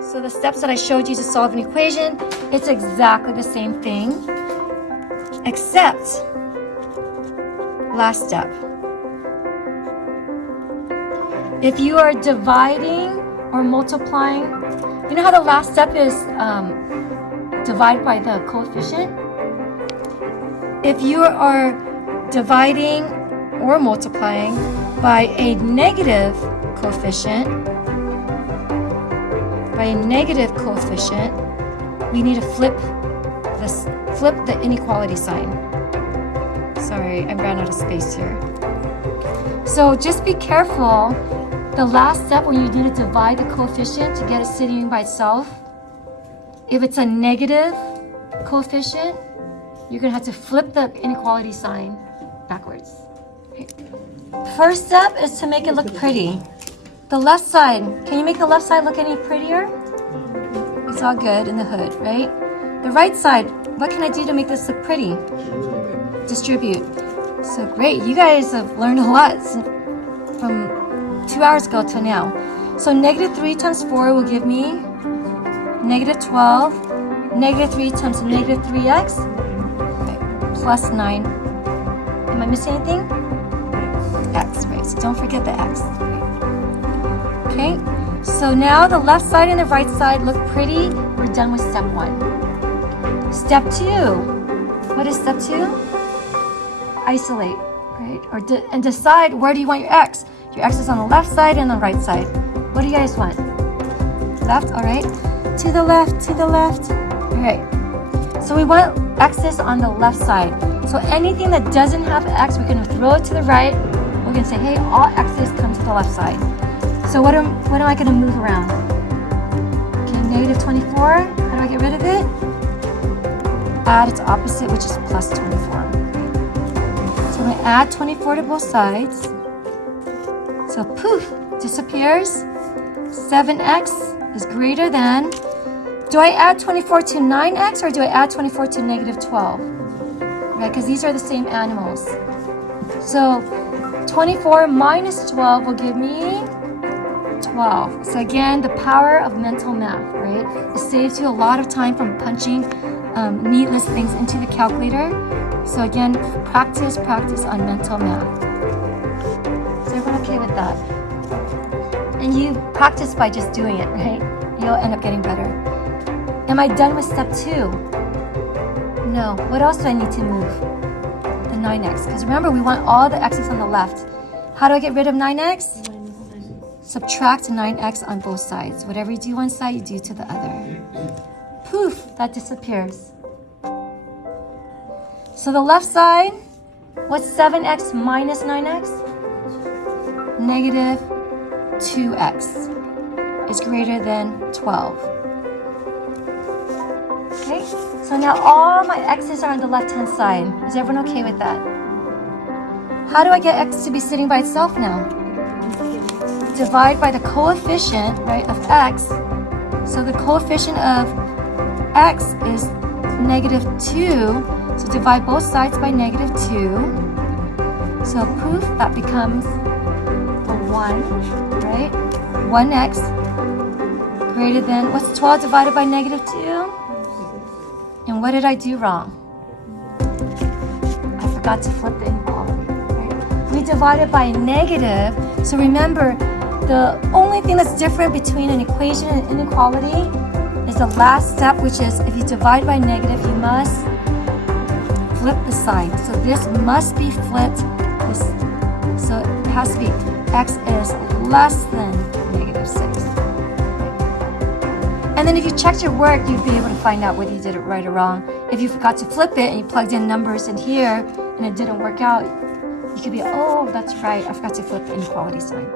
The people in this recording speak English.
So the steps that I showed you to solve an equation, it's exactly the same thing, except last step. If you are dividing or multiplying, you know how the last step is divide by the coefficient? If you are dividing or multiplying by a negative coefficient, we need to flip the inequality sign. Sorry, I ran out of space here. So just be careful. The last step when you need to divide the coefficient to get it sitting by itself, if it's a negative coefficient, you're going to have to flip the inequality sign backwards. Okay. First step is to make it look pretty. The left side, can you make the left side look any prettier? It's all good in the hood, right? The right side, what can I do to make this look pretty? Distribute. So great, you guys have learned a lot from 2 hours ago to now. So negative 3 times 4 will give me negative 12. Negative 3 times negative 3x, okay, plus 9. Am I missing anything? X, right? So don't forget the x. Okay, so now the left side and the right side look pretty. We're done with step 1. Step 2. What is step 2? Isolate, right? And decide where do you want your x. Your x is on the left side and the right side. What do you guys want? Left, all right. To the left, to the left. All right. So we want x's on the left side. So anything that doesn't have x, we're going to throw it to the right. We're going to say, hey, all x's come to the left side. So what am I going to move around? Okay, negative 24. How do I get rid of it? Add its opposite, which is plus 24. So I'm going to add 24 to both sides. So poof, disappears. 7x is greater than. Do I add 24 to 9x or do I add 24 to negative 12? Right, because these are the same animals. So 24 minus 12 will give me 12. So again, the power of mental math, right? It saves you a lot of time from punching needless things into the calculator. So again, practice on mental math. Is everyone okay with that? And you practice by just doing it, right? You'll end up getting better. Am I done with step 2? No. What else do I need to move? The 9x. Because remember, we want all the x's on the left. How do I get rid of 9x? Subtract 9x on both sides. Whatever you do one side, you do to the other. Poof, that disappears. So the left side, what's 7x minus 9x? Negative 2x is greater than 12. Okay, so now all my x's are on the left-hand side. Is everyone okay with that? How do I get x to be sitting by itself now? Divide by the coefficient, right, of x. So the coefficient of x is negative 2. So divide both sides by negative 2. So poof, that becomes a 1, right? 1x greater than, what's 12 divided by negative 2? And what did I do wrong? I forgot to flip the inequality, right? We divided by negative. So remember, the only thing that's different between an equation and inequality is the last step, which is if you divide by negative, you must flip the sign. So this must be flipped. So it has to be x is less than negative 6. And then if you checked your work, you'd be able to find out whether you did it right or wrong. If you forgot to flip it and you plugged in numbers in here and it didn't work out, you could be, oh, that's right, I forgot to flip the inequality sign.